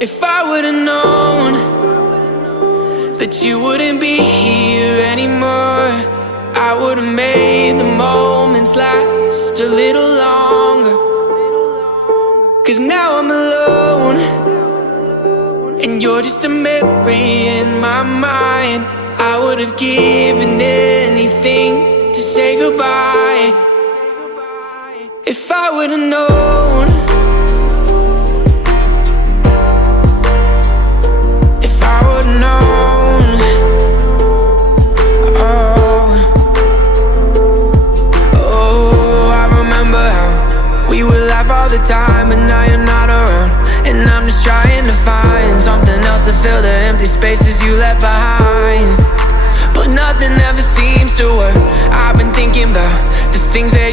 If I would've known that you wouldn't be here anymore, I would've made the moments last a little longer. 'C's now I'm alone, and you're just a memory in my mind. I would've given anything to say goodbye. If I would've known, if I would've known, I remember how we would laugh all the time, but now you're not around. And I'm just trying to find something else to fill the empty spaces you left behind. But nothing ever seems to work. I've been thinking about the things that you